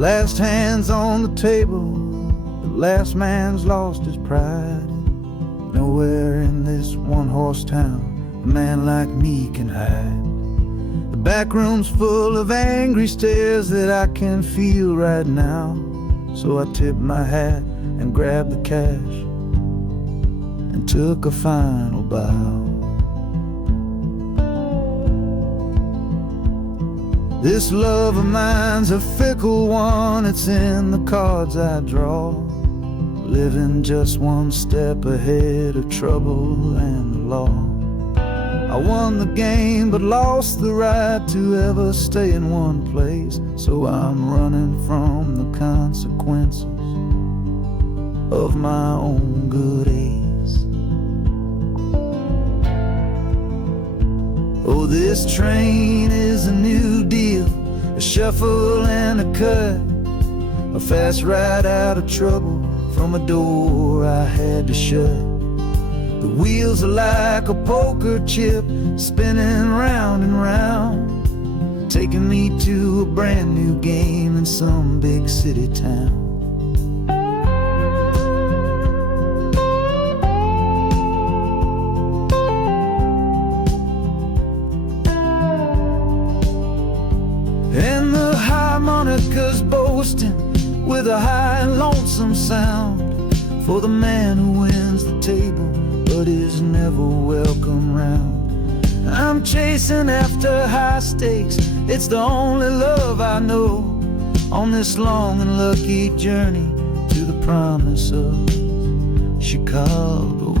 last hand's on the table, the last man's lost his pride. Nowhere in this one-horse town a man like me can hide. The back room's full of angry stares that I can feel right now. So I tipped my hat and grabbed the cash and took a final bow. This love of mine's a fickle one, it's in the cards I draw. Living just one step ahead of trouble and the law. I won the game but lost the right to ever stay in one place. So I'm running from the consequences of my own good ace. Oh, this train is a new deal, a shuffle and a cut, a fast ride out of trouble from a door I had to shut. The wheels are like a poker chip, spinning round and round, taking me to a brand new game in some big city town. And the harmonica's boasting with a high and lonesome sound for the man who wins the table but is never welcome round. I'm chasing after high stakes, it's the only love I know on this long and lucky journey to the promise of Chicago.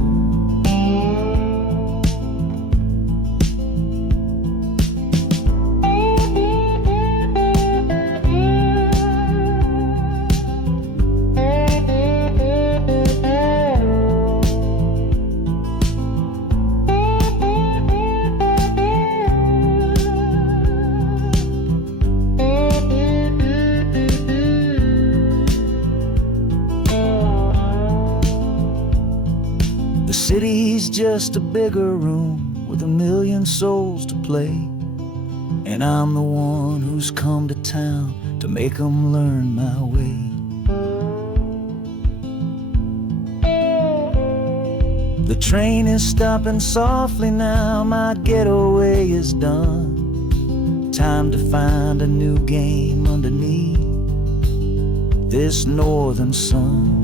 The city's just a bigger room with a million souls to play, and I'm the one who's come to town to make them learn my way. The train is stopping softly now, my getaway is done. Time to find a new game underneath this northern sun.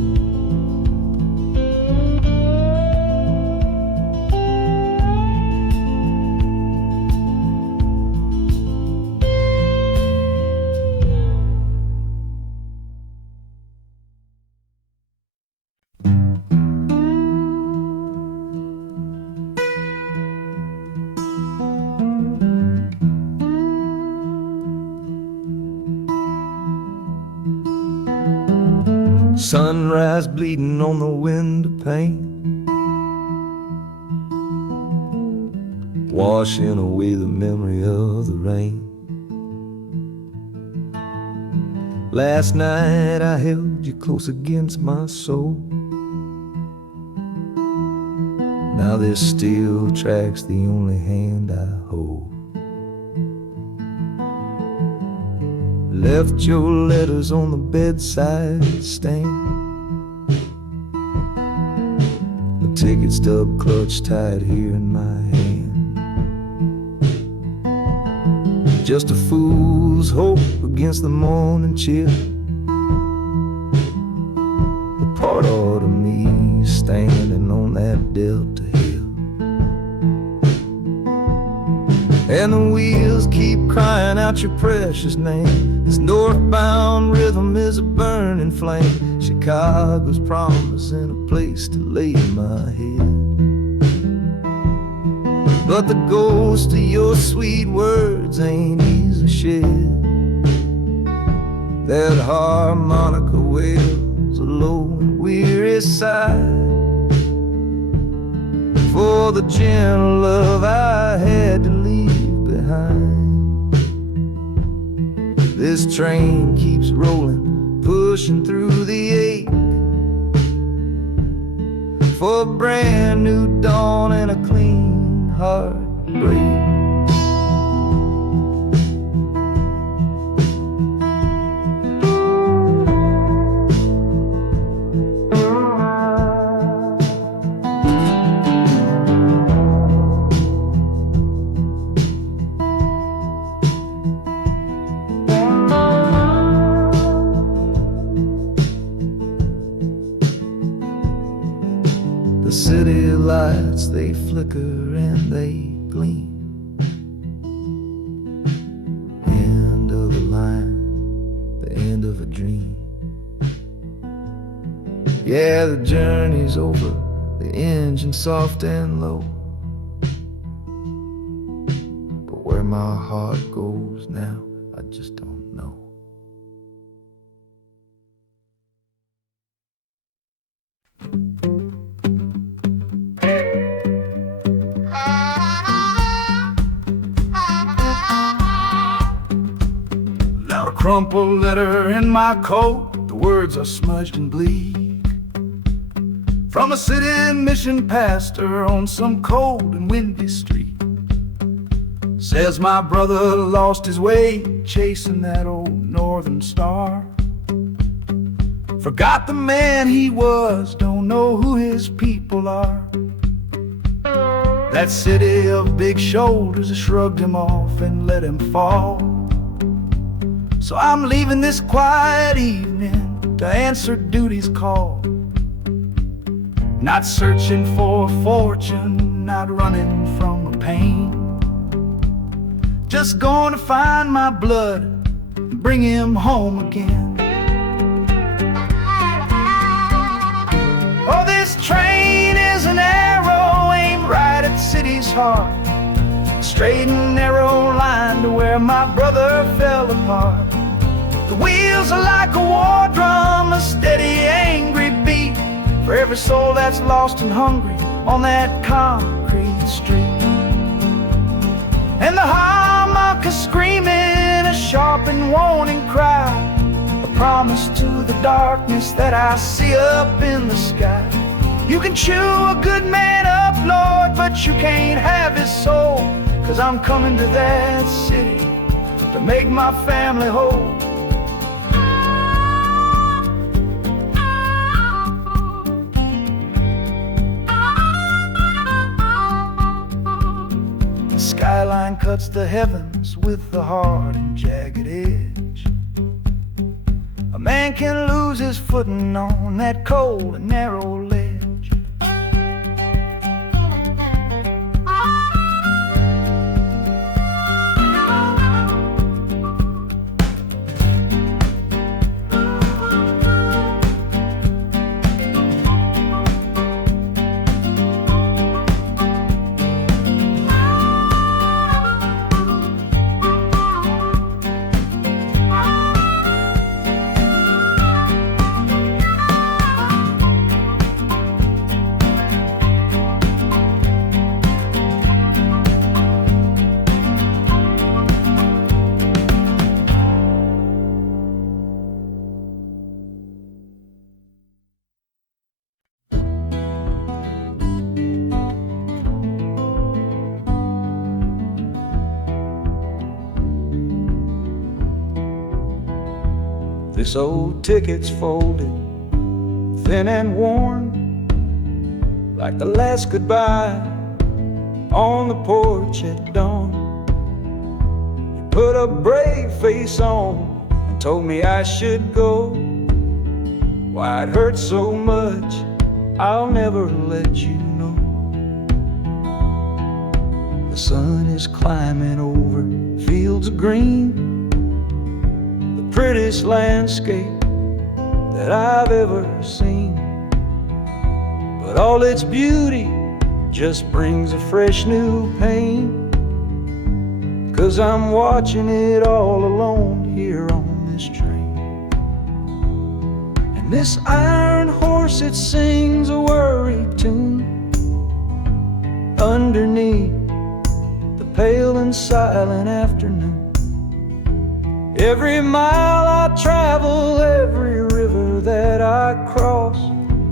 Sunrise bleeding on the window pane, washing away the memory of the rain. Last night I held you close against my soul. Now this steel track's the only hand I hold. Left your letters on the bedside stand, the ticket stub clutched tight here in my hand. Just a fool's hope against the morning chill, the part of me standing on that Delta hill. And the wheels keep crying out your precious name. This northbound rhythm is a burning flame. Chicago's promising a place to lay my head. But the ghost of your sweet words ain't easily shed. That harmonica wails a low and weary sigh for the gentle love I had to leave behind. This train keeps rolling, pushing through the ache, for a brand new dawn and a clean heartbreak. The city lights, they flicker and they gleam. End of a line, the end of a dream. Yeah, the journey's over, the engine soft and low. But where my heart goes now, I just don't know. Now a crumpled letter in my coat, the words are smudged and bleak, from a city mission pastor on some cold and windy street. Says my brother lost his way chasing that old northern star. Forgot the man he was, don't know who his people are. That city of big shoulders shrugged him off and let him fall. So I'm leaving this quiet evening to answer duty's call. Not searching for a fortune, not running from a pain. Just going to find my blood and bring him home again. Oh, this train is an arrow aimed right at the city's heart. A straight and narrow line to where my brother fell apart. The wheels are like a war drum, a steady, angry beat for every soul that's lost and hungry on that concrete street. And the harmonica screaming a sharp and warning cry, a promise to the darkness that I see up in the sky. You can chew a good man up, Lord, but you can't have his soul. 'Cause I'm coming to that city to make my family whole. Skyline cuts the heavens with a hard and jagged edge. A man can lose his footing on that cold and narrow ledge. This old ticket's folded, thin and worn, like the last goodbye on the porch at dawn. You put a brave face on and told me I should go. Why it hurts so much, I'll never let you know. The sun is climbing over fields of green, prettiest landscape that I've ever seen. But all its beauty just brings a fresh new pain, 'cause I'm watching it all alone here on this train. And this iron horse, it sings a worry tune underneath the pale and silent afternoon. Every mile I travel, every river that I cross,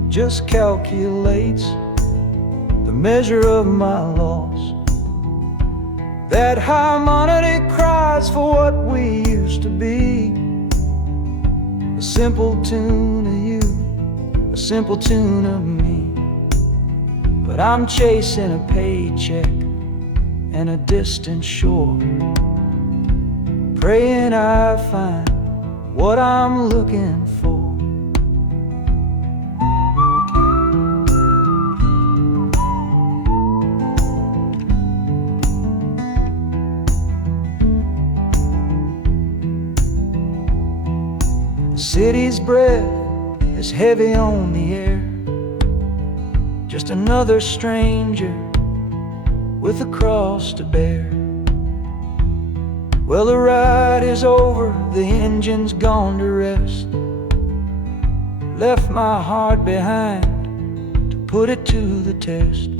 just calculates the measure of my loss. That harmony cries for what we used to be, a simple tune of you, a simple tune of me. But I'm chasing a paycheck and a distant shore, praying I find what I'm looking for. city's breath is heavy on the air, just another stranger with a cross to bear. Well, the ride is over, the engine's gone to rest, left my heart behind to put it to the test.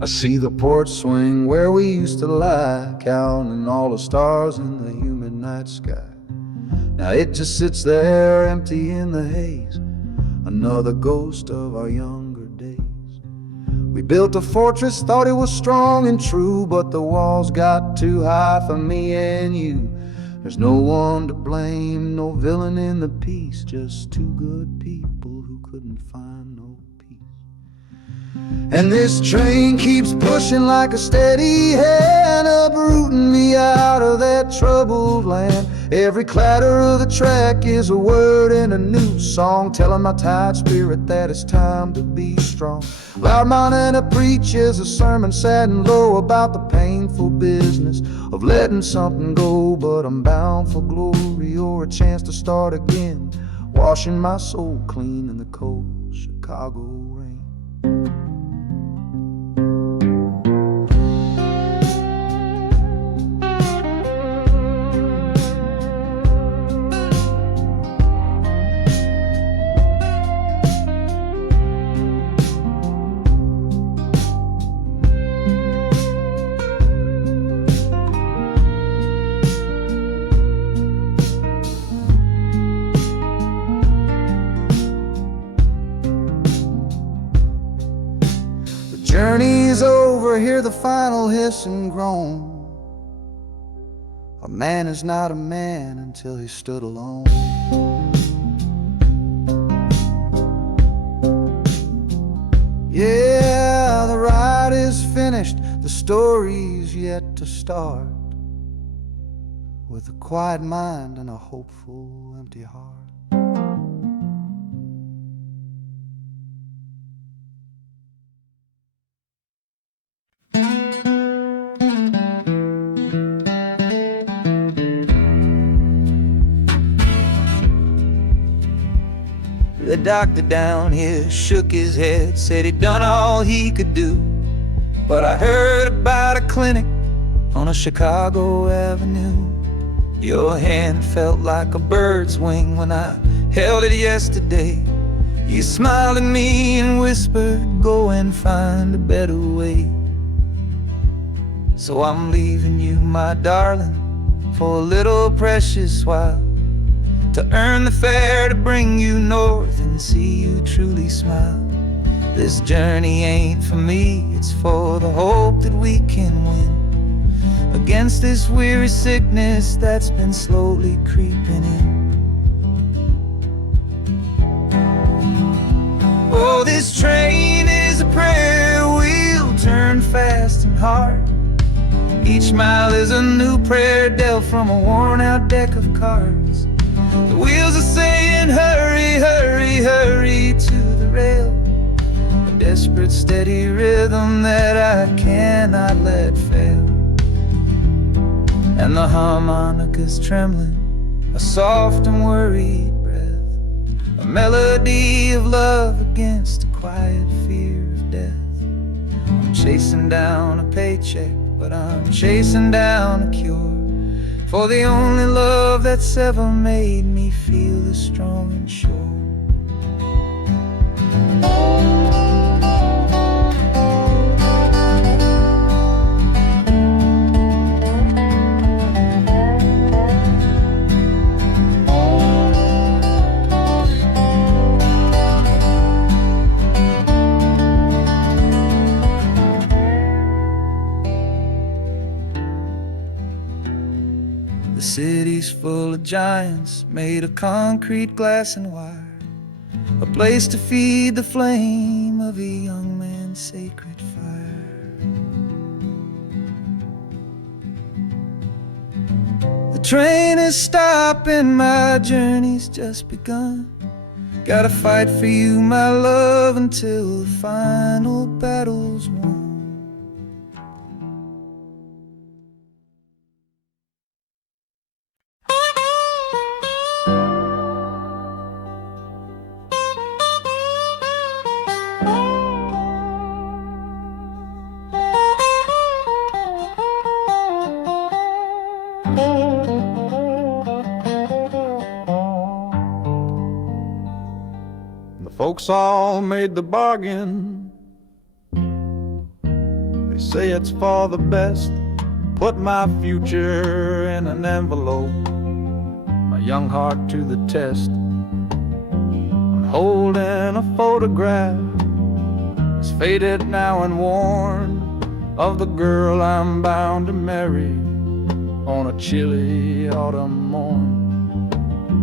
I see the porch swing where we used to lie, counting all the stars in the humid night sky. Now it just sits there empty in the haze, another ghost of our younger days. We built a fortress, thought it was strong and true, but the walls got too high for me and you. There's no one to blame, no villain in the piece, just two good people who couldn't find no peace. And this train keeps pushing like a steady hand, uprooting me out of that troubled land. Every clatter of the track is a word in a new song, telling my tired spirit that it's time to be strong. Loud Montana preaches a sermon sad and low about the painful business of letting something go, but I'm bound for glory or a chance to start again, washing my soul clean in the cold Chicago rain. Journey's over, hear the final hiss and groan. A man is not a man until he stood alone. Yeah, the ride is finished, the story's yet to start, with a quiet mind and a hopeful empty heart. The doctor down here shook his head, said he'd done all he could do. But I heard about a clinic on a Chicago avenue. Your hand felt like a bird's wing when I held it yesterday. You smiled at me and whispered, go and find a better way. So I'm leaving you, my darling, for a little precious while, to earn the fare to bring you north and see you truly smile. This journey ain't for me, it's for the hope that we can win against this weary sickness that's been slowly creeping in. Oh, this train is a prayer wheel turned fast and hard. Each mile is a new prayer dealt from a worn-out deck of cards. The wheels are saying hurry, hurry, hurry to the rail, a desperate steady rhythm that I cannot let fail. And the harmonica's trembling, a soft and worried breath, a melody of love against a quiet fear of death. I'm chasing down a paycheck, but I'm chasing down a cure for the only love that's ever made me feel this strong and sure. full of giants made of concrete, glass, and wire. A place to feed the flame of a young man's sacred fire. The train is stopping, my journey's just begun. Gotta fight for you, my love, until the final battle's won. Folks all made the bargain. They say it's for the best. Put my future in an envelope, my young heart to the test. I'm holding a photograph, it's faded now and worn, of the girl I'm bound to marry on a chilly autumn morn.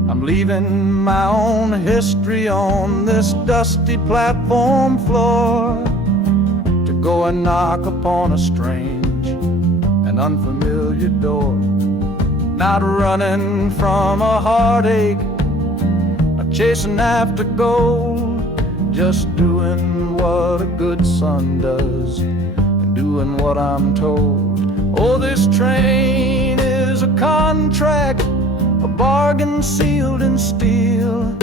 I'm leaving my own history on this dusty platform floor to go and knock upon a strange and unfamiliar door. Not running from a heartache, not chasing after gold, just doing what a good son does and doing what I'm told. Oh, this train is a contract, a bargain sealed in steel,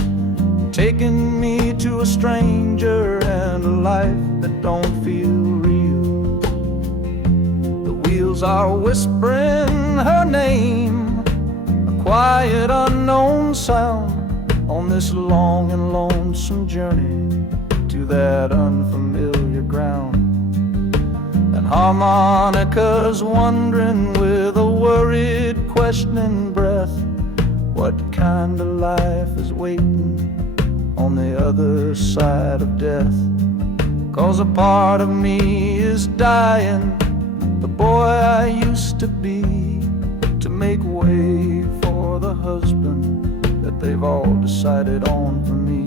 taking me to a stranger and a life that don't feel real. The wheels are whispering her name, a quiet unknown sound, on this long and lonesome journey to that unfamiliar ground. And harmonicas wondering with a worried, questioning breath, what kind of life is waiting on the other side of death? 'Cause a part of me is dying, the boy I used to be, to make way for the husband that they've all decided on for me.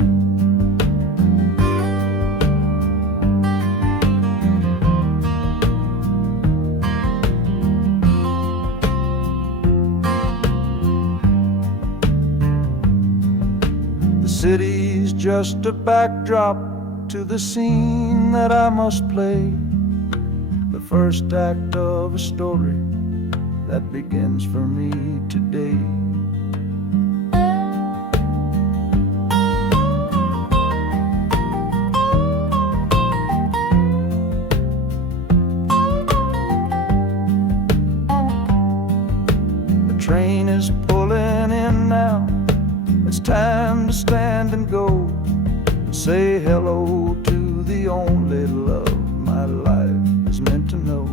City's just a backdrop to the scene that I must play, the first act of a story that begins for me today. The train is pulling in now, it's time to stand and go and say hello to the only love my life is meant to know.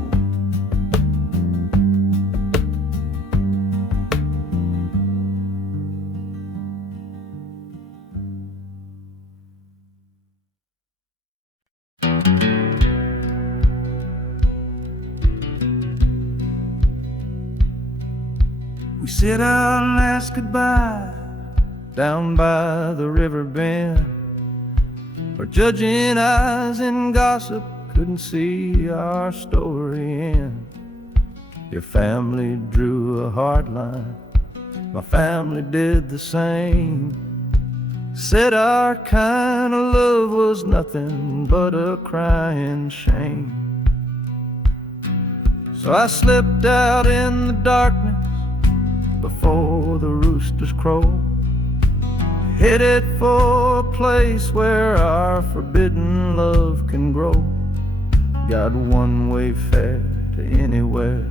We sit out and ask goodbye down by the river bend, where judging eyes and gossip couldn't see our story end. Your family drew a hard line, my family did the same. Said our kind of love was nothing but a crying shame. So I slipped out in the darkness before the roosters crow, headed for a place where our forbidden love can grow. Got one-way fare to anywhere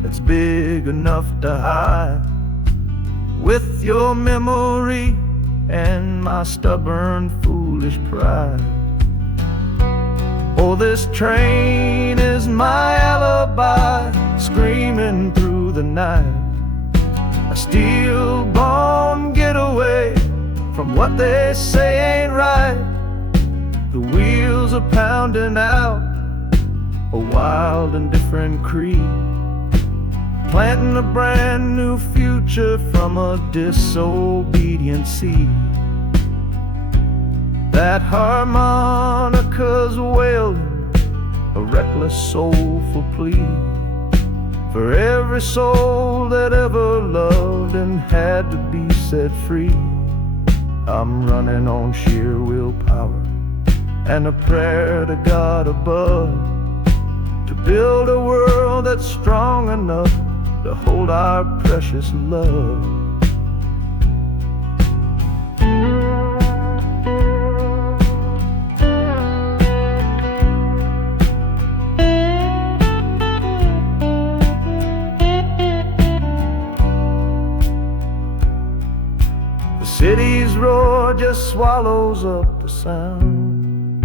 that's big enough to hide, with your memory and my stubborn, foolish pride. Oh, this train is my alibi, screaming through the night, a steel-born getaway from what they say ain't right. The wheels are pounding out a wild and different creed, planting a brand new future from a disobedient seed. That harmonica's wailing, a reckless soulful plea for every soul that ever loved and had to be set free. I'm running on sheer willpower and a prayer to God above, to build a world that's strong enough to hold our precious love. The city's roar just swallows up the sound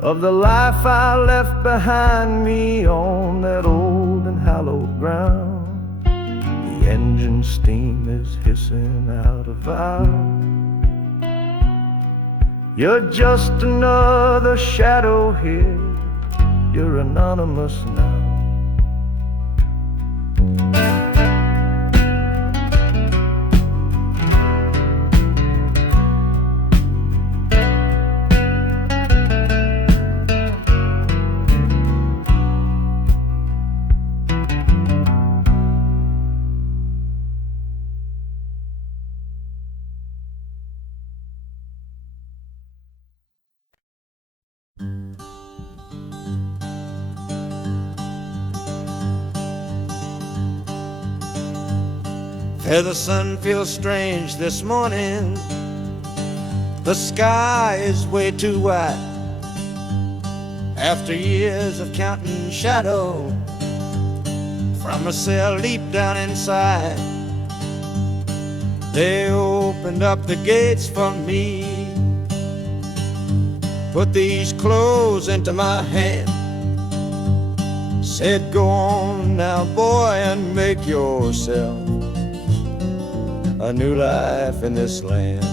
of the life I left behind me on that old and hallowed ground. The engine steam is hissing out of valve. You're just another shadow here, you're anonymous now. The sun feels strange this morning. The sky is way too wide. After years of counting shadow from a cell deep down inside, they opened up the gates for me, put these clothes into my hand, said, go on now, boy, and make yourself a new life in this land.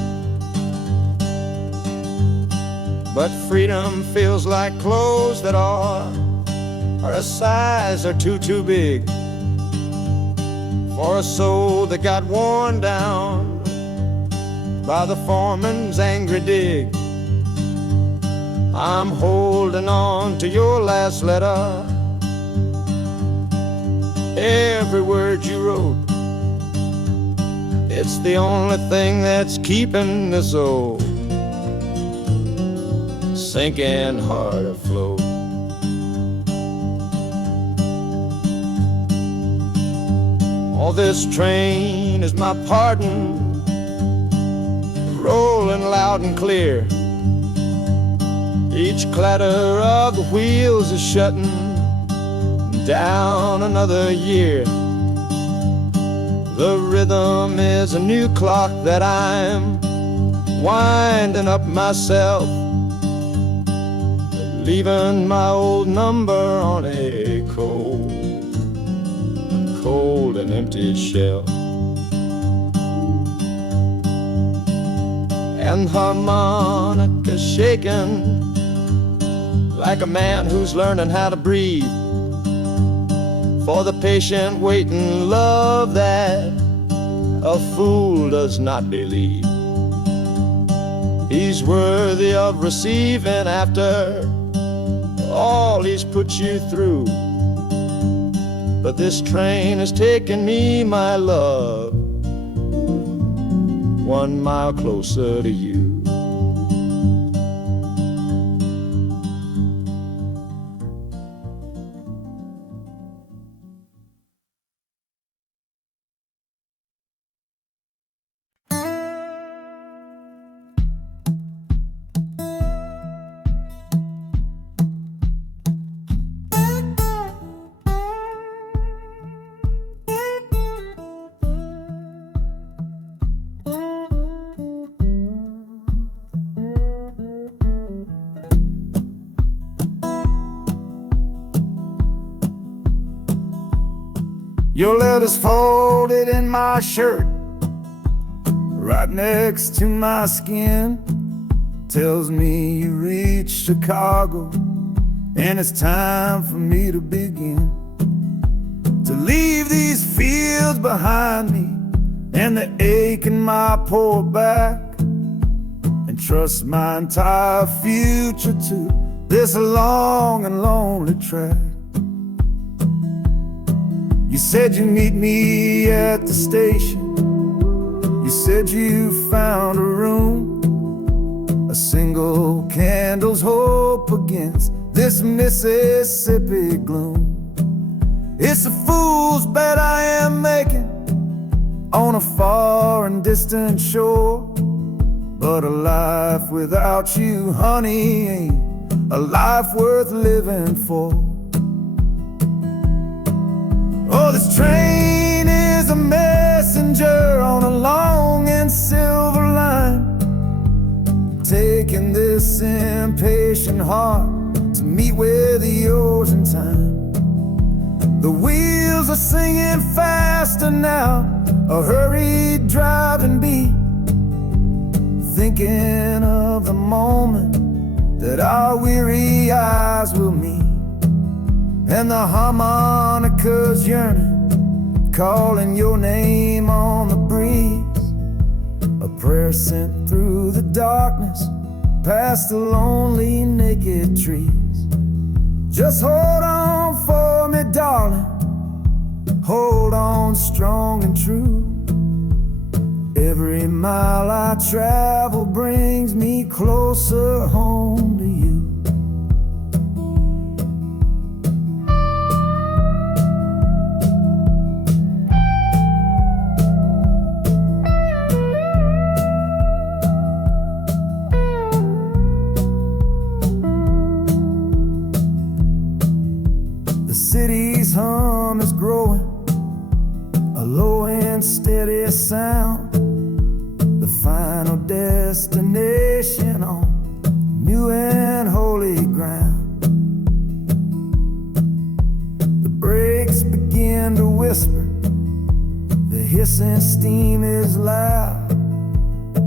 But freedom feels like clothes that are a size or two big for a soul that got worn down by the foreman's angry dig. I'm holding on to your last letter, every word you wrote. It's the only thing that's keeping this old sinking heart afloat. Oh, this train is my pardon, rolling loud and clear. Each clatter of the wheels is shutting down another year. The rhythm is a new clock that I'm winding up myself, leaving my old number on a cold and empty shelf. And harmonica shaking like a man who's learning how to breathe for the patient waiting love that a fool does not believe. He's worthy of receiving after all he's put you through. But this train has taken me, my love, 1 mile closer to you. Your letter's folded in my shirt, right next to my skin. Tells me you reached Chicago, and it's time for me to begin. to leave these fields behind me and the ache in my poor back, and trust my entire future to this long and lonely track. You said you'd meet me at the station. You said you found a room, a single candle's hope against this Mississippi gloom. It's a fool's bet I am making on a far and distant shore, but a life without you, honey, ain't a life worth living for. Oh, this train is a messenger on a long and silver line, taking this impatient heart to meet with yours in time. The wheels are singing faster now, a hurried driving beat, thinking of the moment that our weary eyes will meet, and the harmonica's yearning, calling your name on the breeze, a prayer sent through the darkness, past the lonely naked trees. Just hold on for me, darling, hold on strong and true. Every mile I travel brings me closer home to you. The city's hum is growing, a low and steady sound, the final destination on new and holy ground. The brakes begin to whisper, the hissing steam is loud.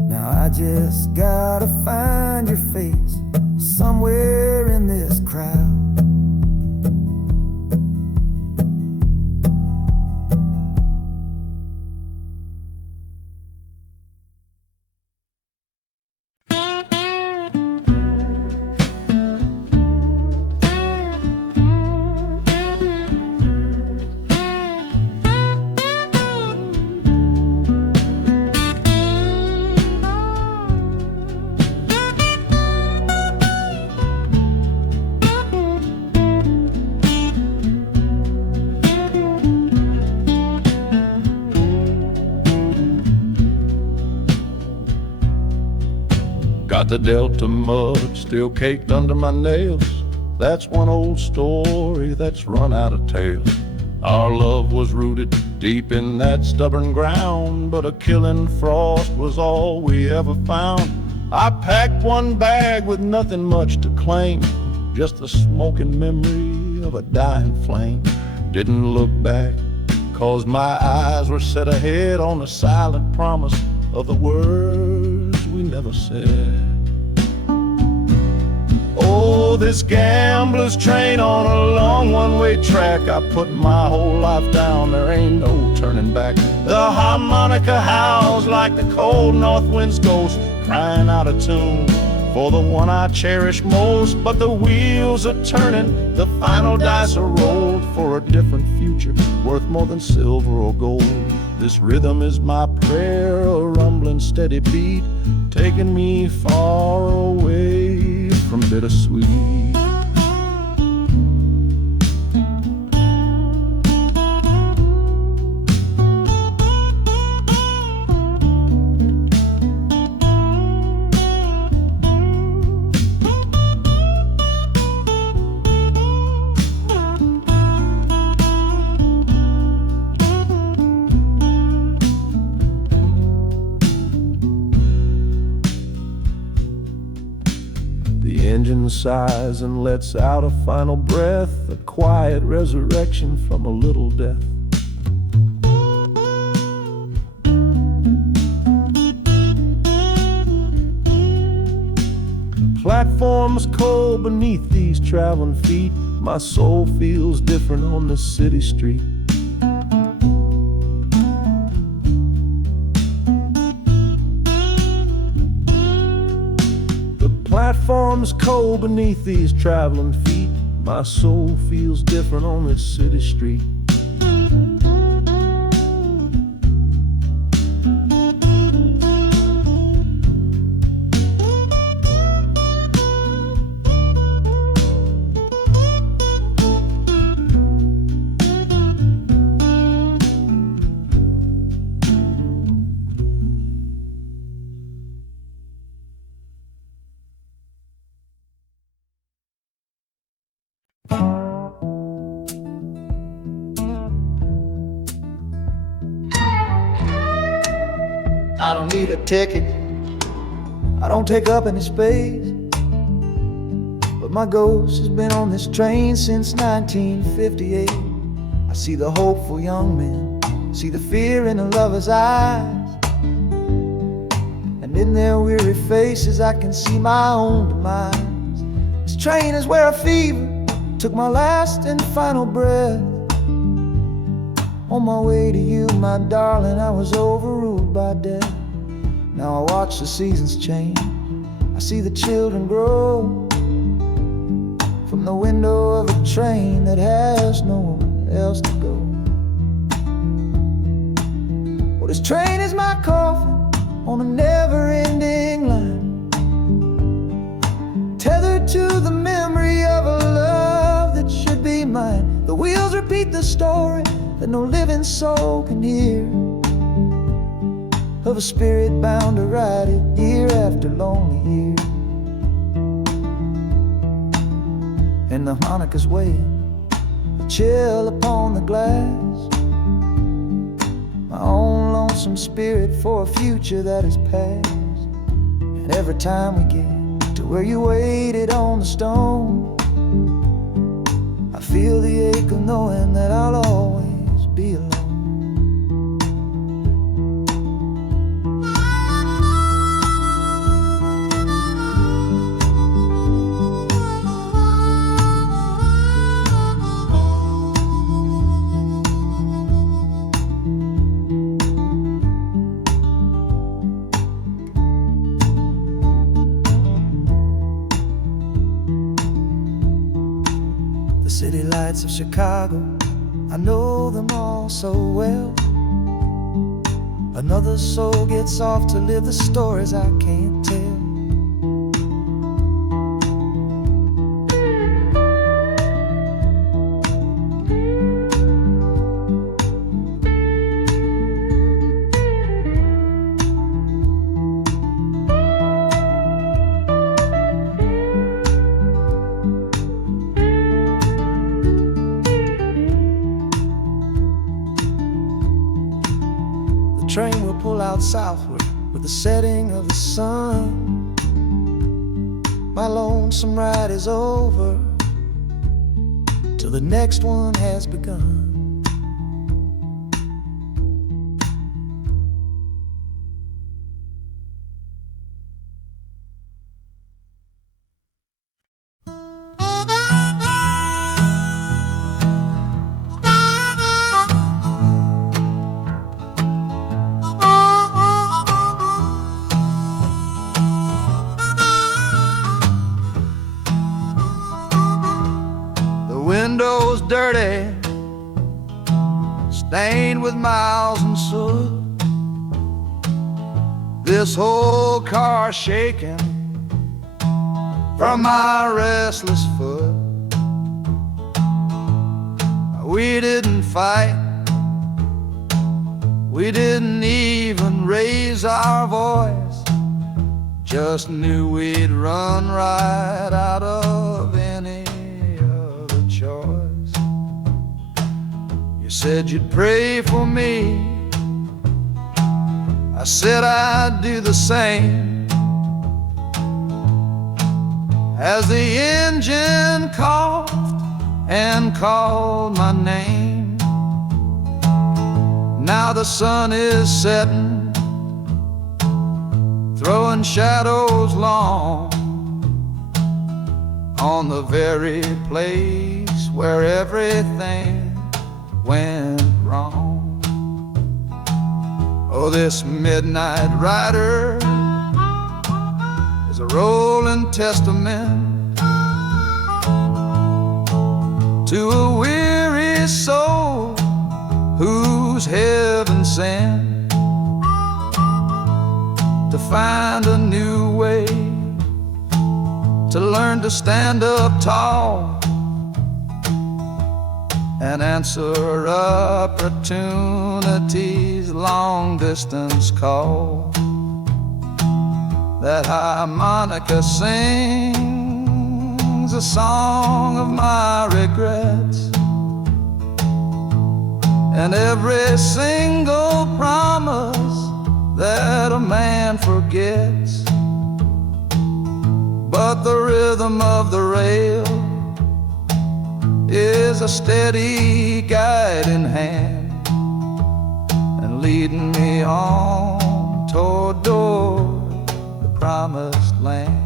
Now I just gotta find your face somewhere in this crowd. Got the Delta mud still caked under my nails. That's one old story that's run out of tales. Our love was rooted deep in that stubborn ground, but a killing frost was all we ever found. I packed one bag with nothing much to claim, just the smoking memory of a dying flame. Didn't look back, 'cause my eyes were set ahead on the silent promise of the words we never said. Oh, this gambler's train on a long one-way track. I put my whole life down, there ain't no turning back. The harmonica howls like the cold north wind's ghost, crying out a tune for the one I cherish most. But the wheels are turning, the final dice are rolled for a different future, worth more than silver or gold. This rhythm is my prayer, a rumbling steady beat, taking me far away from bittersweet. The engine sighs and lets out a final breath, a quiet resurrection from a little death. The platform's cold beneath these traveling feet. My soul feels different on this city street. platform's cold beneath these traveling feet. My soul feels different on this city street. I don't need a ticket, I don't take up any space, but my ghost has been on this train since 1958. I see the hopeful young men, see the fear in the lovers' eyes, and in their weary faces I can see my own demise. This train is where a fever took my last and final breath. On my way to you, my darling, I was overruled by death. Now I watch the seasons change, I see the children grow, from the window of a train that has nowhere else to go. Well, this train is my coffin on a never-ending line, tethered to the memory of a love that should be mine. The wheels repeat the story that no living soul can hear, of a spirit bound to ride it year after lonely year. And the harmonicas wail, a chill upon the glass, my own lonesome spirit for a future that is past. And every time we get to where you waited on the stone, I feel the ache of knowing that I'll always be alone. The city lights of Chicago, I know them all so well. Another soul gets off to live the stories I can't tell. The train will pull out southward with the setting of the sun. My lonesome ride is over till the next one has begun. Windows dirty, stained with miles and soot. This whole car shaking from my restless foot. We didn't fight, we didn't even raise our voice, just knew we'd run right out of any other choice. You said you'd pray for me, I said I'd do the same. As the engine coughed and called my name, now the sun is setting, throwing shadows long on the very place where everything went wrong. Oh, this midnight rider is a rolling testament to a weary soul who's heaven sent to find a new way, to learn to stand up tall and answer opportunity's long-distance call. That harmonica sings a song of my regrets, and every single promise that a man forgets. But the rhythm of the rail is a steady guiding hand, and leading me on toward the promised land.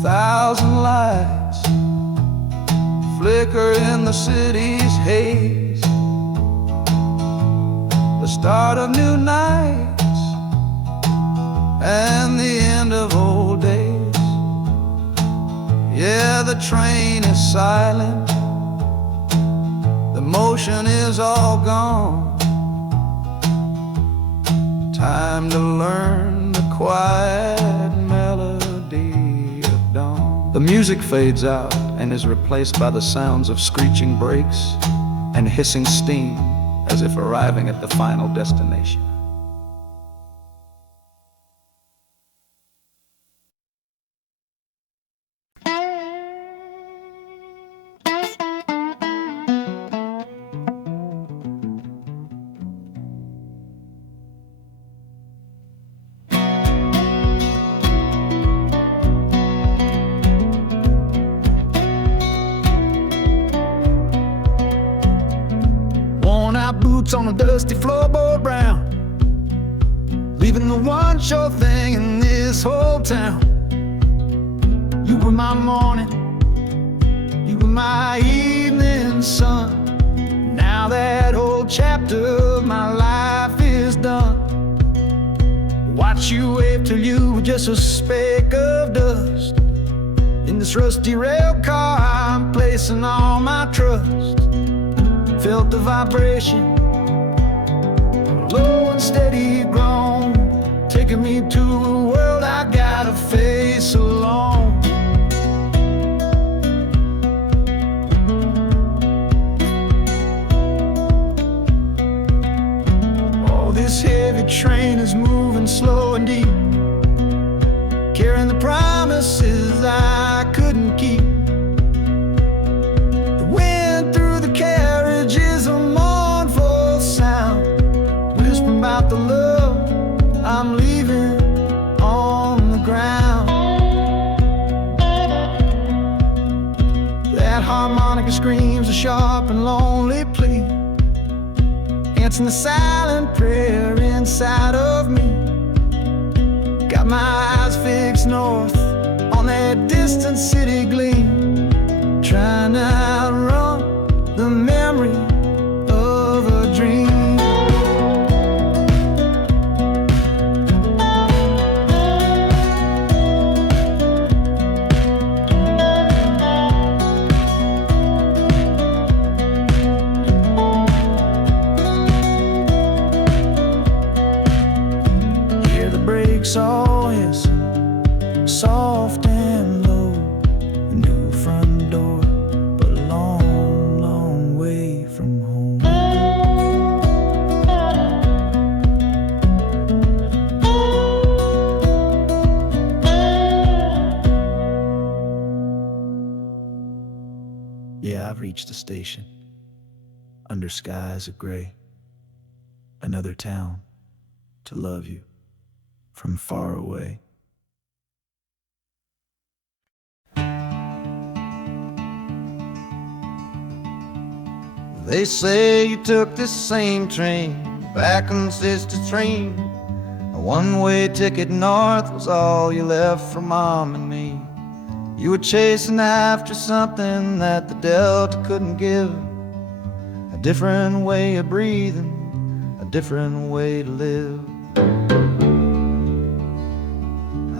1,000 lights flicker in the city's haze, the start of new nights and the end of old days. Yeah, the train is silent, the motion is all gone. Time to learn the quiet melody of dawn. The music fades out and is replaced by the sounds of screeching brakes and hissing steam, as if arriving at the final destination. Boots on a dusty floorboard brown, leaving the one sure thing in this whole town. You were my morning, you were my evening sun. Now that whole chapter of my life is done. Watch you wave till you were just a speck of dust. In this rusty rail car I'm placing all my trust. Felt the vibration, low and steady grown, taking me to a world I gotta face alone. Oh, this heavy train is moving slow and deep, carrying the promises I couldn't keep. The wind through the carriage is a mournful sound, about the love I'm leaving on the ground. That harmonica screams a sharp and lonely plea, answering the silent prayer inside of me. Got my eyes fixed north on that distant city gleam, trying to outrun the memory of a dream. All is soft and low, a new front door, but a long, long way from home. Yeah, I've reached the station, under skies of gray, another town to love you from far away. They say you took this same train back on Sister Train A one-way ticket north was all you left for Mom and me. You were chasing after something that the Delta couldn't give. A different way of breathing, a different way to live.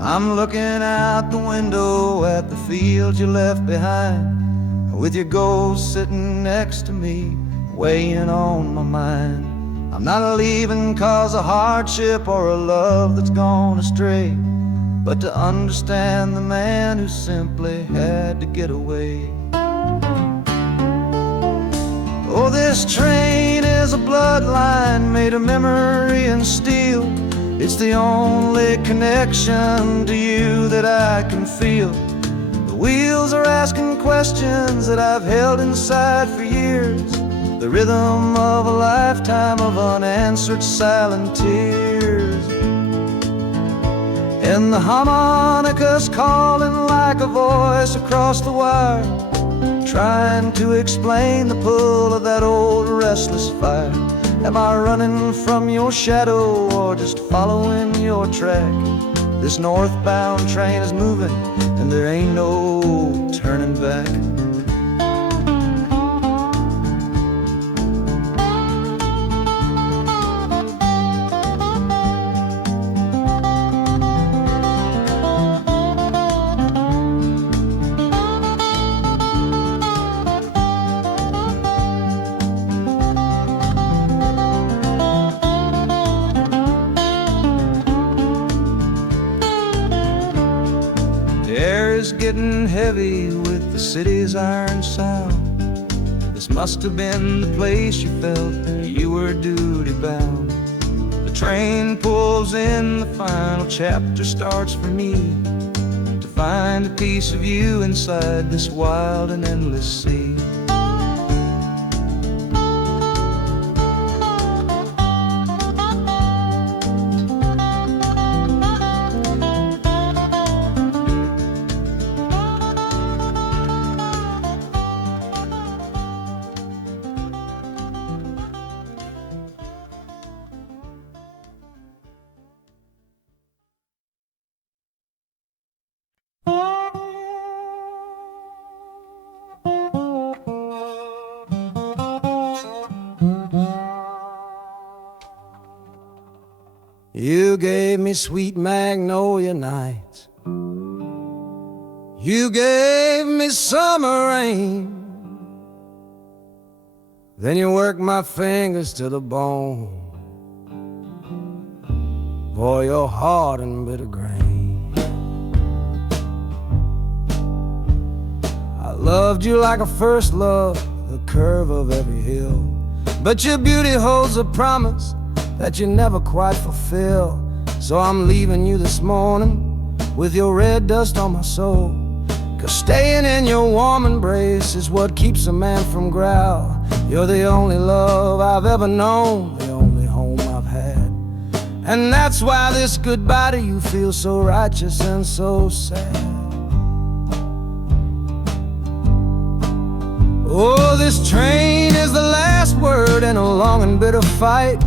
I'm looking out the window at the fields you left behind, with your ghost sitting next to me, weighing on my mind. I'm not leaving cause of hardship or a love that's gone astray, but to understand the man who simply had to get away. Oh, this train is a bloodline made of memory and steel. It's the only connection to you that I can feel. The wheels are asking questions that I've held inside for years, the rhythm of a lifetime of unanswered silent tears. And the harmonicas calling like a voice across the wire, trying to explain the pull of that old restless fire. Am I running from your shadow or just following your track? This northbound train is moving and there ain't no turning back. Getting heavy with the city's iron sound. This must have been the place you felt you were duty bound. The train pulls in, the final chapter starts for me, to find a piece of you inside this wild and endless sea. You gave me sweet magnolia nights, you gave me summer rain, then you worked my fingers to the bone. Boy, you're hard and bitter grain. I loved you like a first love, the curve of every hill, but your beauty holds a promise that you never quite fulfill. So I'm leaving you this morning with your red dust on my soul, 'cause staying in your warm embrace is what keeps a man from growl. You're the only love I've ever known, the only home I've had, and that's why this goodbye to you feels so righteous and so sad. Oh, this train is the last word in a long and bitter fight.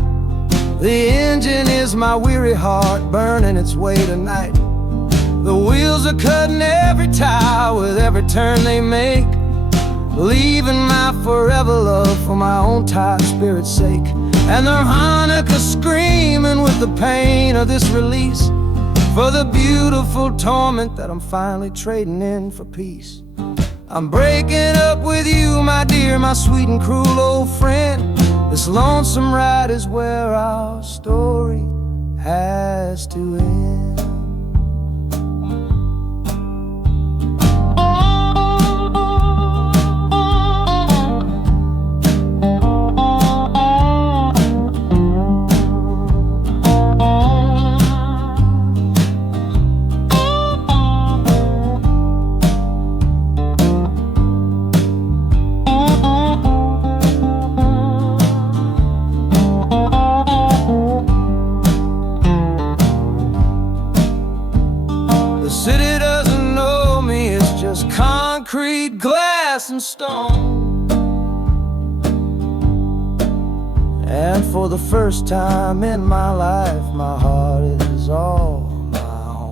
The engine is my weary heart burning its way tonight. The wheels are cutting every tire with every turn they make, leaving my forever love for my own tired spirit's sake. And the harmonica screaming with the pain of this release, for the beautiful torment that I'm finally trading in for peace. I'm breaking up with you, my dear, my sweet and cruel old friend. This lonesome ride is where our story has to end. Concrete, glass, and stone, And for the first time in my life, my heart is all my own.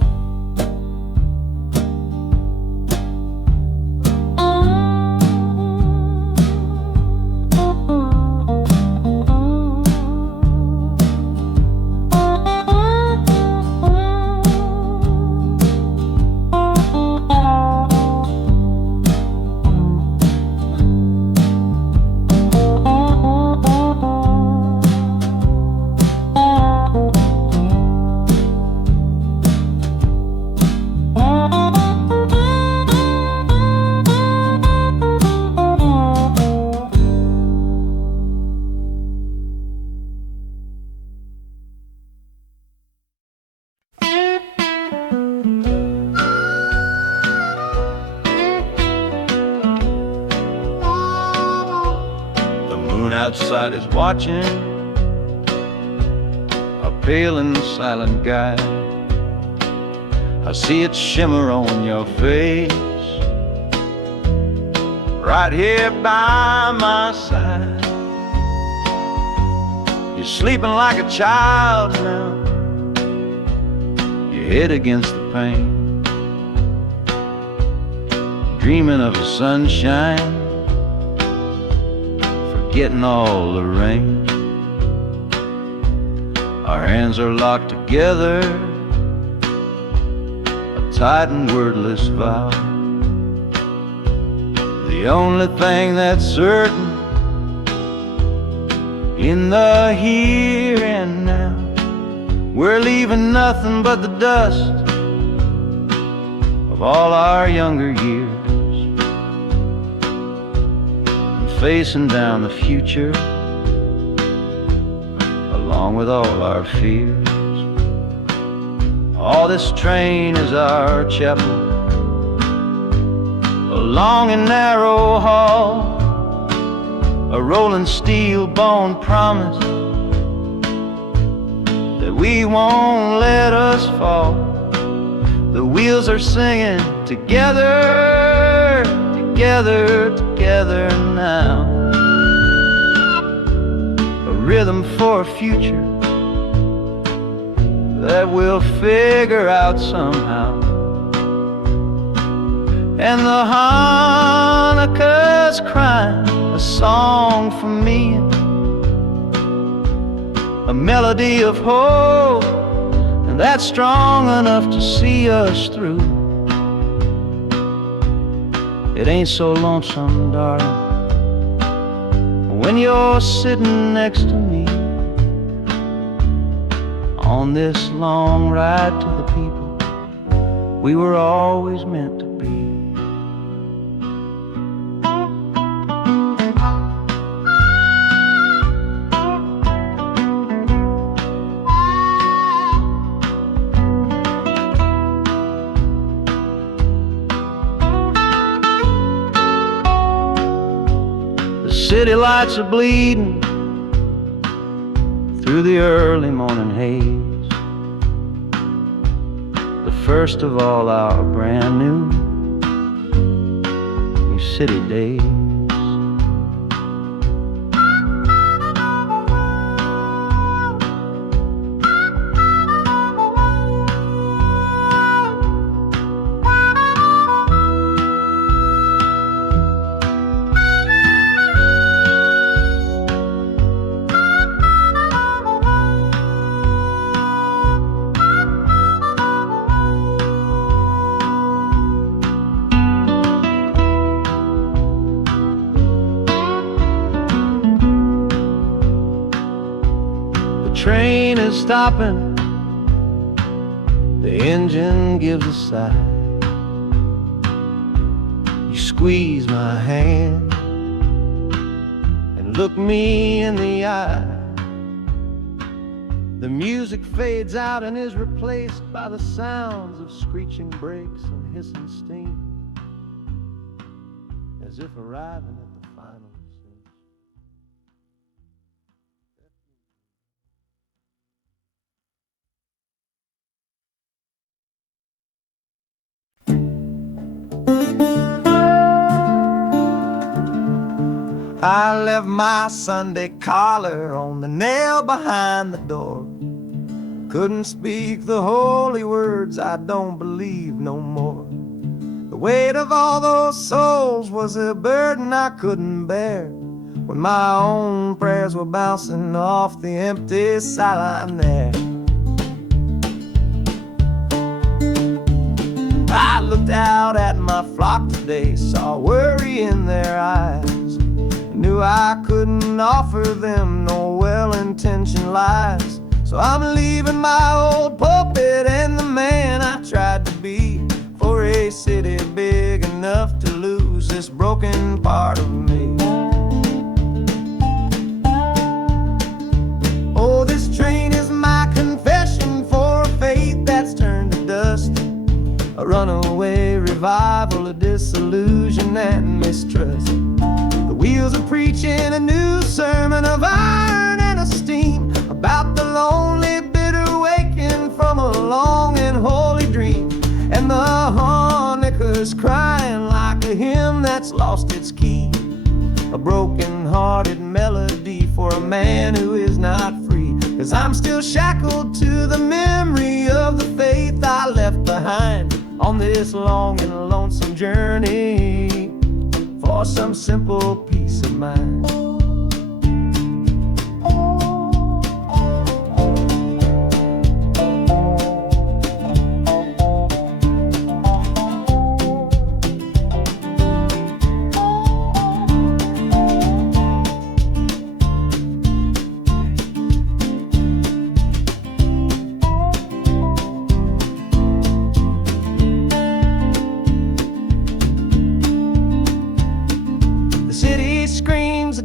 The moon outside is watching, a pale and silent guide. I see it shimmer on your face, right here by my side. You're sleeping like a child now, your head against the pane, dreaming of the sunshine, forgetting all the rain. Our hands are locked together, a tight and wordless vow. The only thing that's certain in the here and now, we're leaving nothing but the dust of all our younger years, and facing down the future along with all our fears. Oh, this train is our chapel, a long and narrow hall, a rolling steel bone promise that we won't let us fall. The wheels are singing together, together, together now, a rhythm for a future that we'll figure out somehow. And the Hanukkah's crying a song for me, a melody of hope, and that's strong enough to see us through. It ain't so lonesome, darling, when you're sitting next to me on this long ride to the people we were always meant to be. The city lights are bleeding through the early morning haze, the first of all our brand new city days. The train is stopping, the engine gives a sigh. You squeeze my hand and look me in the eye. The music fades out and is replaced by the sounds of screeching brakes and hissing steam, as if arriving at the final scene. I left my Sunday collar on the nail behind the door. Couldn't speak the holy words, I don't believe no more. The weight of all those souls was a burden I couldn't bear, when my own prayers were bouncing off the empty sideline there. I looked out at my flock today, saw worry in their eyes, knew I couldn't offer them no well-intentioned lies. So I'm leaving my old pulpit and the man I tried to be, for a city big enough to lose this broken part of me. Oh, this train is my confession for a faith that's turned to dust, a runaway revival of disillusion and mistrust. The wheels are preaching a new sermon of iron and of steam, about the lonely, bitter waking from a long and holy dream. And the harmonicas crying like a hymn that's lost its key, a broken-hearted melody for a man who is not free. 'Cause I'm still shackled to the memory of the faith I left behind on this long and lonesome journey for some simple peace of mind.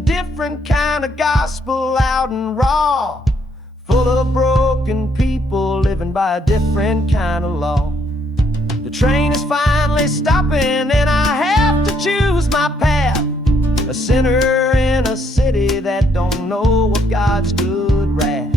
Different kind of gospel, loud and raw, full of broken people living by a different kind of law. The train is finally stopping and I have to choose my path, a sinner in a city that don't know of God's good wrath.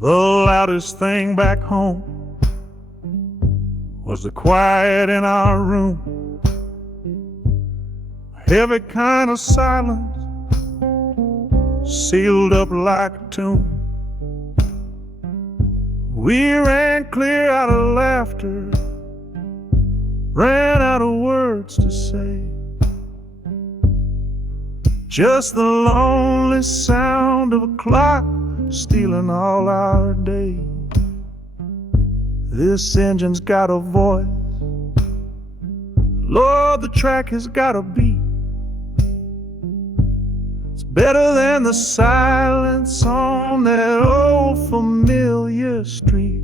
The loudest thing back home was the quiet in our room, a heavy kind of silence, sealed up like a tomb. We ran clear out of laughter, ran out of words to say, just the lonely sound of a clock stealing all our day. This engine's got a voice, Lord, the track has got a beat. It's better than the silence on that old familiar street.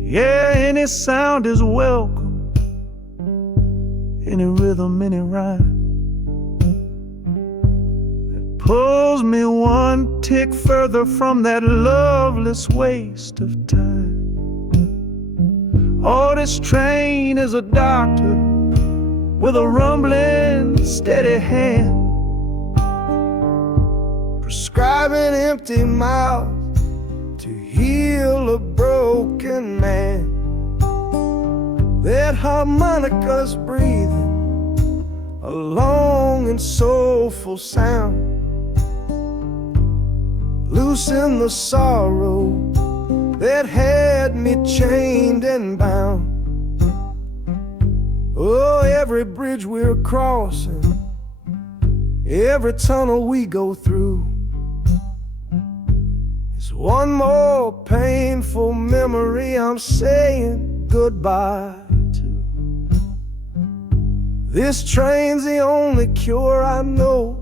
Yeah, any sound is welcome, any rhythm, any rhyme. Pulls me one tick further from that loveless waste of time. Oh, this train is a doctor with a rumbling, steady hand, prescribing empty mouths to heal a broken man. That harmonica's breathing a long and soulful sound, loosen the sorrow that had me chained and bound. Oh, every bridge we're crossing, every tunnel we go through, is one more painful memory I'm saying goodbye to. This train's the only cure I know,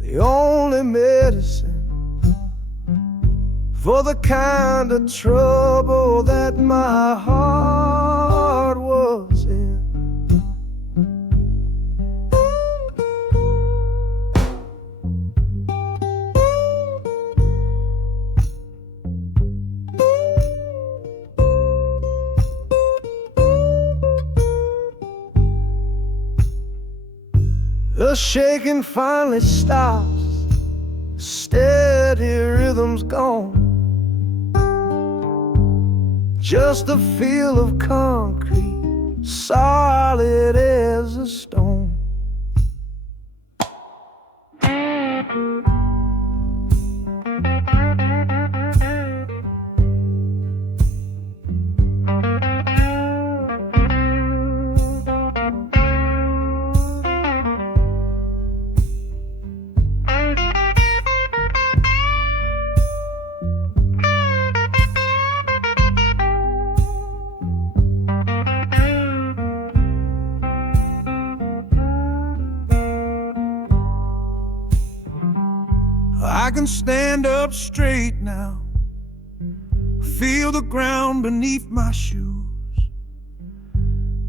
the only medicine for the kind of trouble that my heart was in. The shaking finally stops, steady rhythm's gone. Just a feel of concrete, solid as a stone. I can stand up straight now, feel the ground beneath my shoes.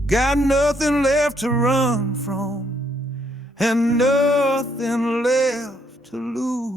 Got nothing left to run from, and nothing left to lose.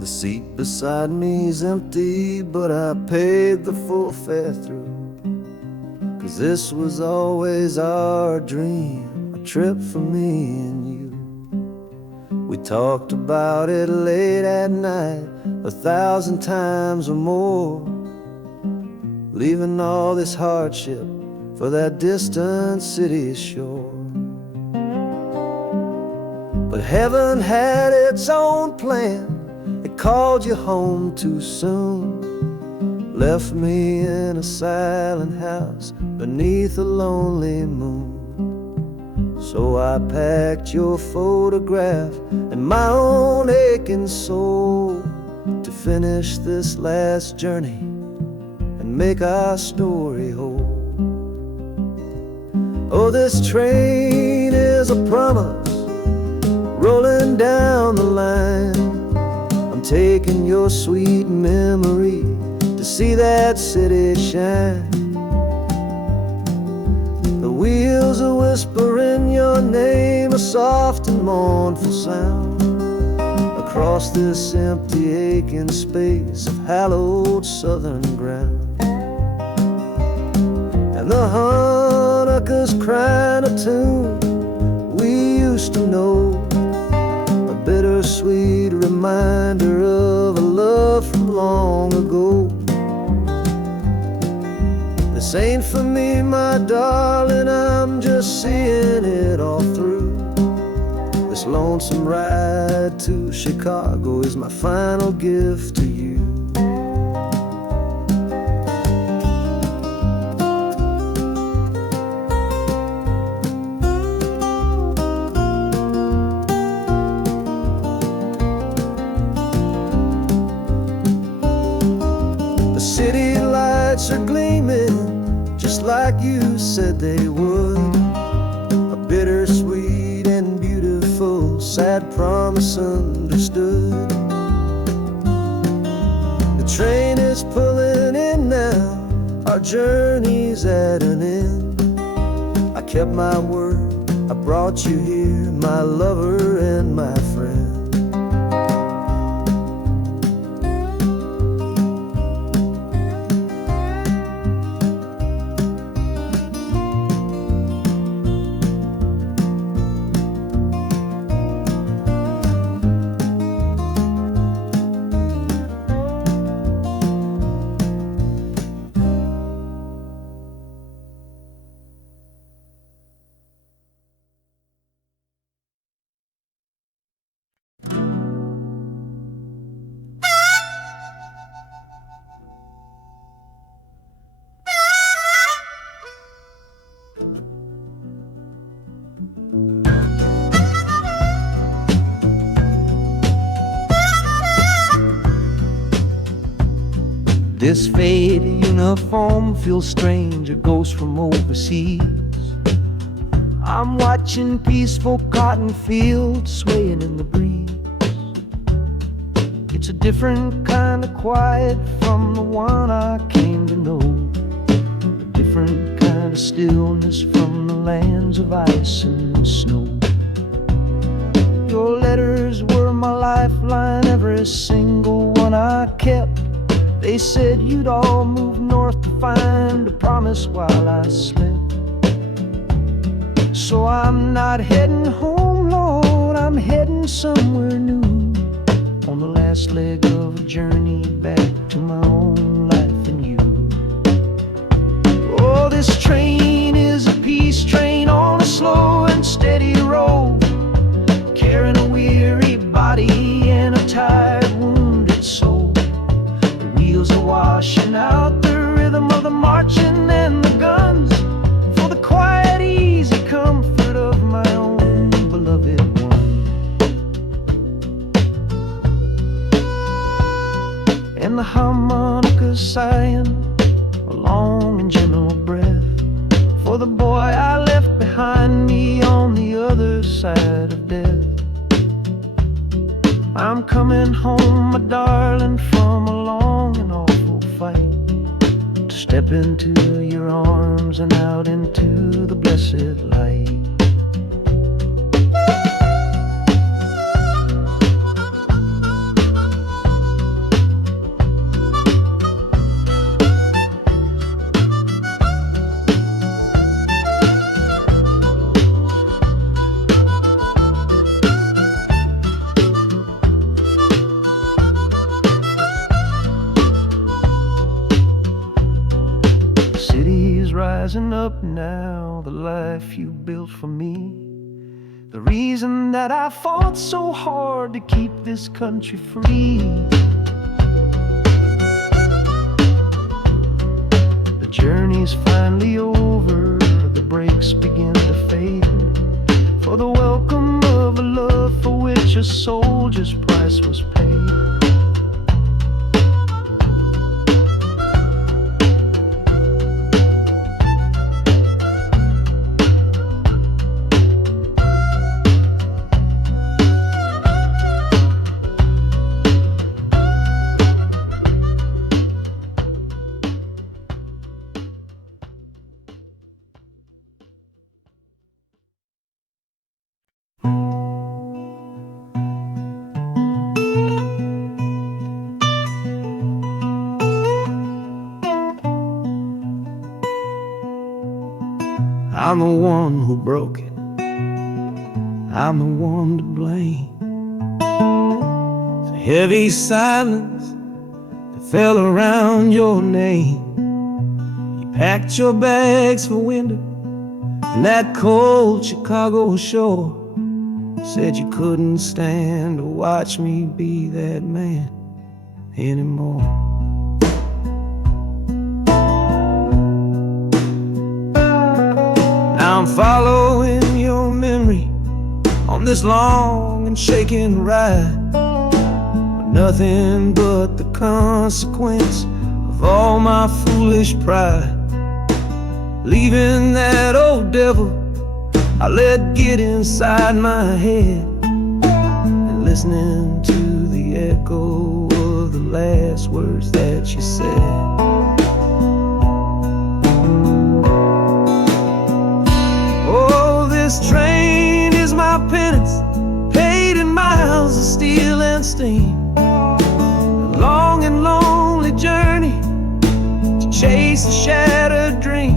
The seat beside me's empty, but I paid the full fare through. 'Cause this was always our dream, a trip for me and you. We talked about it late at night, 1,000 times or more, leaving all this hardship for that distant city shore. But heaven had its own plan. It called you home too soon, left me in a silent house beneath a lonely moon. So I packed your photograph and my own aching soul to finish this last journey and make our story whole. Oh, this train is a promise rolling down the line. I'm taking your sweet memory to see that city shine. The wheels are whispering your name, a soft and mournful sound, across this empty aching space of hallowed southern ground. And the Hanukkah's crying a tune we used to know, a bittersweet reminder of a love from long ago. This ain't for me, my darling, I'm just seeing it all through. This lonesome ride to Chicago is my final gift to you. The city lights are gleaming just like you said they would, a bittersweet and beautiful sad promise understood. The train is pulling in now, our journey's at an end. I kept my word, I brought you here, my lover and my friend. This faded uniform feels strange, a ghost from overseas. I'm watching peaceful cotton fields swaying in the breeze. It's a different kind of quiet from the one I came to know, a different kind of stillness from the lands of ice and snow. Your letters were my lifeline, every single one I kept. They said you'd all move north to find a promise while I slept. So I'm not heading home, Lord, I'm heading somewhere new, on the last leg of a journey back to my own life and you. Oh, this train is a peace train on a slow and steady road, carrying a weary body and a tired, wounded soul. The wheels are washing out the rhythm of the marching and the guns, for the quiet, easy comfort of my own beloved one. And the harmonicas sighing a long and gentle breath for the boy I left behind me on the other side of death. I'm coming home, my darling, from a long and awful fight, to step into your arms and out into the blessed light. Rising up now, the life you built for me, the reason that I fought so hard to keep this country free. The journey's finally over, the brakes begin to fade, for the welcome of a love for which a soldier's price was paid. I'm the one who broke it, I'm the one to blame. The heavy silence that fell around your name. You packed your bags for winter in that cold Chicago shore. Said you couldn't stand to watch me be that man anymore. I'm following your memory on this long and shaking ride, but nothing but the consequence of all my foolish pride. Leaving that old devil I let get inside my head, and listening to the echo of the last words that you said. This train is my penance, paid in miles of steel and steam. A long and lonely journey to chase a shattered dream.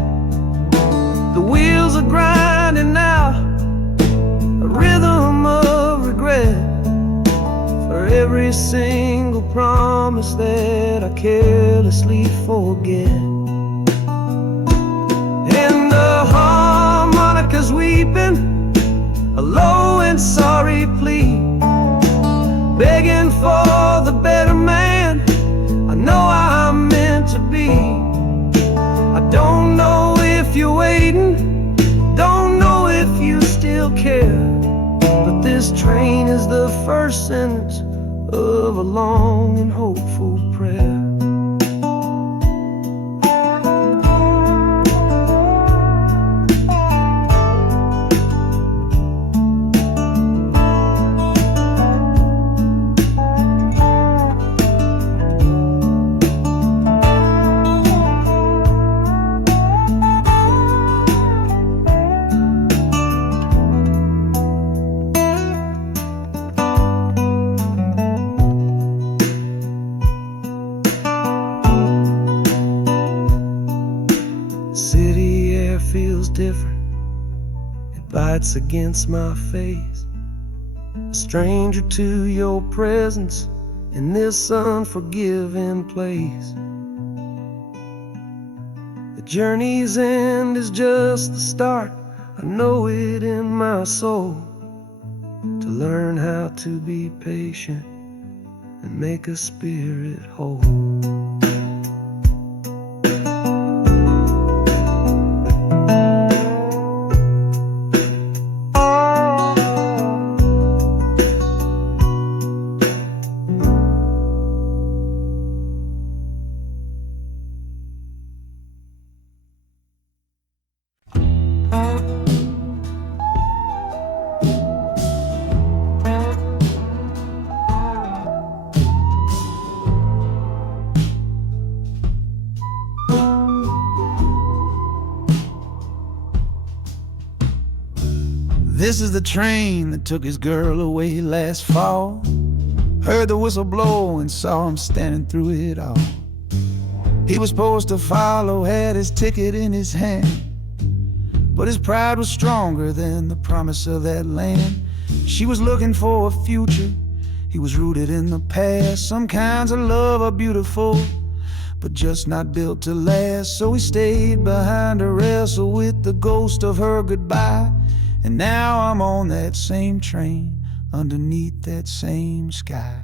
The wheels are grinding now, a rhythm of regret, for every single promise that I carelessly forget. And the harmonica's weeping a low and sorry plea, begging for the better man I know I'm meant to be. I don't know if you're waiting, don't know if you still care, but this train is the first sentence of a long and hopeful prayer. The city air feels different, it bites against my face. A stranger to your presence in this unforgiving place. The journey's end is just the start, I know it in my soul. To learn how to be patient and make a spirit whole. This is the train that took his girl away last fall. Heard the whistle blow and saw him standing through it all. He was supposed to follow, had his ticket in his hand, but his pride was stronger than the promise of that land. She was looking for a future, he was rooted in the past. Some kinds of love are beautiful, but just not built to last. So he stayed behind to wrestle with the ghost of her goodbye. And now I'm on that same train, underneath that same sky.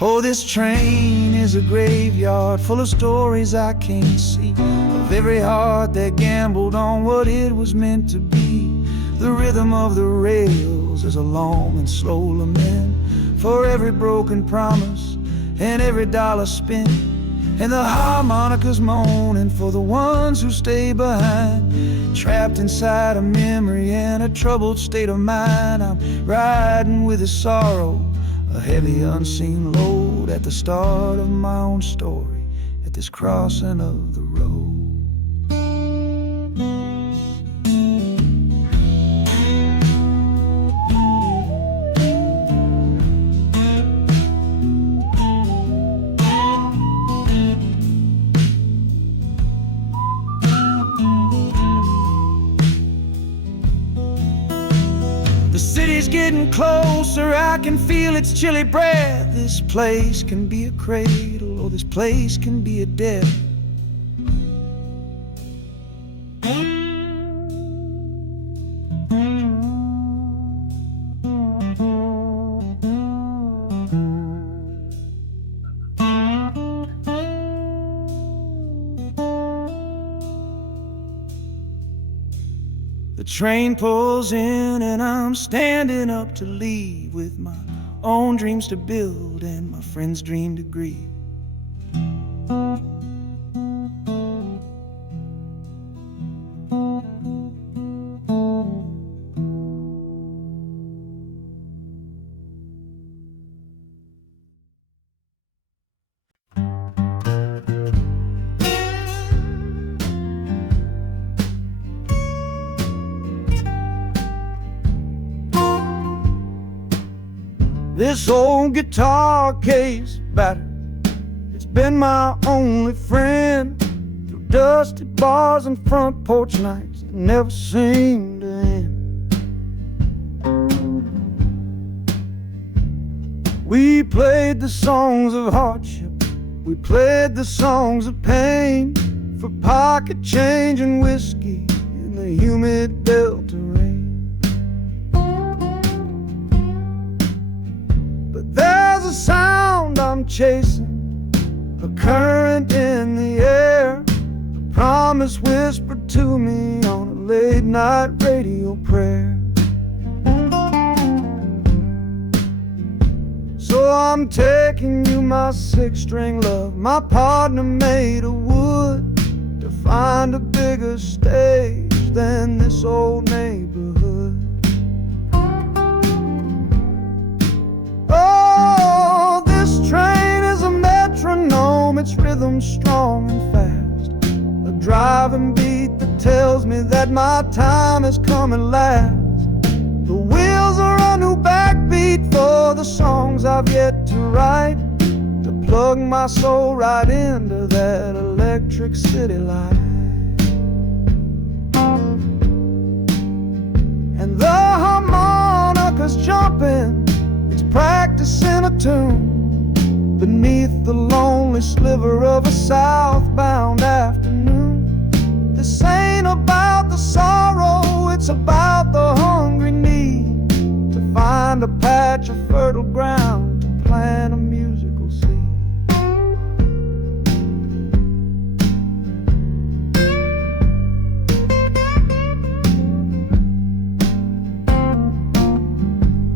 Oh, this train is a graveyard full of stories I can't see, of every heart that gambled on what it was meant to be. The rhythm of the rails is a long and slow lament for every broken promise and every dollar spent. And the harmonicas moaning for the ones who stay behind, trapped inside a memory and a troubled state of mind. I'm riding with a sorrow, a heavy unseen load, at the start of my own story, at this crossing of the road. The city's getting closer, I can feel its chilly breath. This place can be a cradle, or this place can be a death. The train pulls in and I'm standing up to leave, with my own dreams to build and my friend's dream to grieve. This old guitar case battered, it's been my only friend through dusty bars and front porch nights that never seem to end. We played the songs of hardship, we played the songs of pain, for pocket change and whiskey in the humid Delta rain. There's a sound I'm chasing, a current in the air, a promise whispered to me on a late night radio prayer. So I'm taking you, my six-string love, my partner made of wood, to find a bigger stage than this old neighborhood. Oh, this train is a metronome, its rhythm strong and fast, a driving beat that tells me that my time has come at last. The wheels are a new backbeat for the songs I've yet to write, to plug my soul right into that electric city light. practicing a tune beneath the lonely sliver of a southbound afternoon. This ain't about the sorrow, it's about the hungry need to find a patch of fertile ground to plant a musical seed.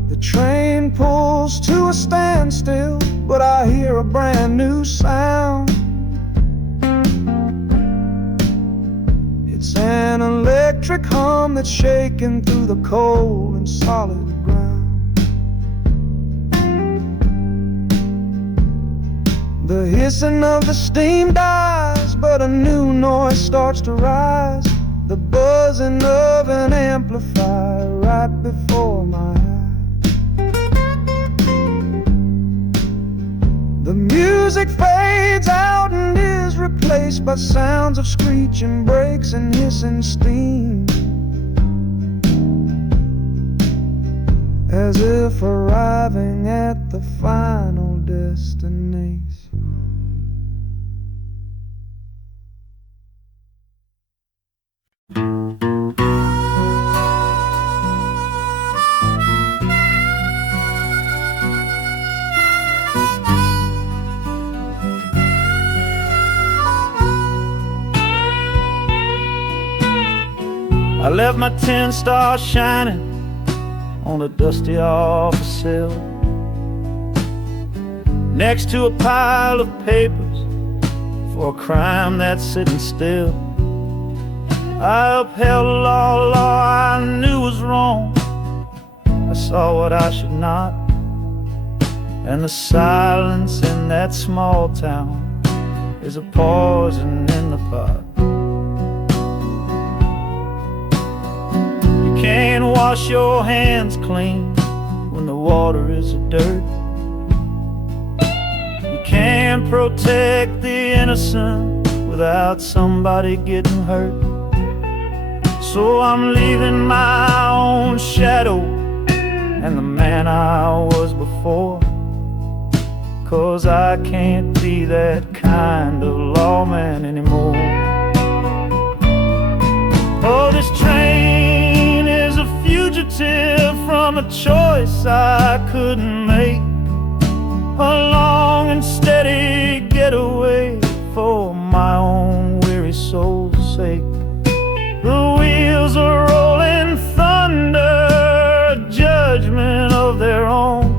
The train pulls to a standstill, but I hear a brand new sound. It's an electric hum that's shaking through the cold and solid ground. The hissing of the steam dies, but a new noise starts to rise. The buzzing of an amplifier right before my eyes. The music fades out and is replaced by sounds of screeching brakes and hissing steam, as if arriving at the final destination. I left my 10 stars shining on a dusty office sill, next to a pile of papers for a crime that's sitting still. I upheld a law I knew was wrong. I saw what I should not, and the silence in that small town is a poison in the pot. You can't wash your hands clean when the water is dirt. You can't protect the innocent without somebody getting hurt. So I'm leaving my own shadow and the man I was before, 'cause I can't be that kind of lawman anymore. Oh, this train is a fugitive from a choice I couldn't make, a long and steady getaway for my own weary soul's sake. The wheels are rolling thunder, a judgment of their own,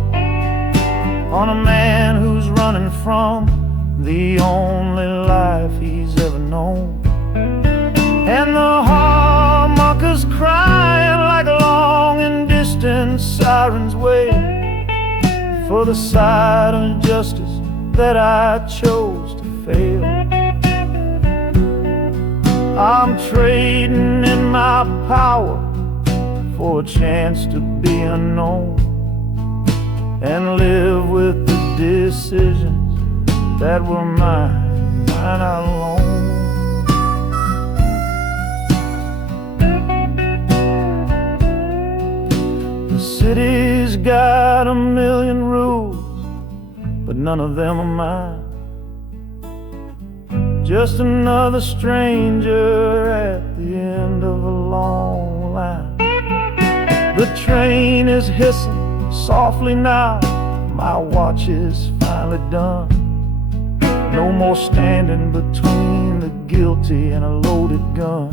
on a man who's running from the only life he's ever known. And the harmonicas crying like long and distant sirens wait for the side of justice that I chose to fail. I'm trading in my power for a chance to be unknown and live with the decisions that were mine alone. The city's got a million rules, but none of them are mine. Just another stranger at the end of a long line. The train is hissing softly now, my watch is finally done. No more standing between the guilty and a loaded gun.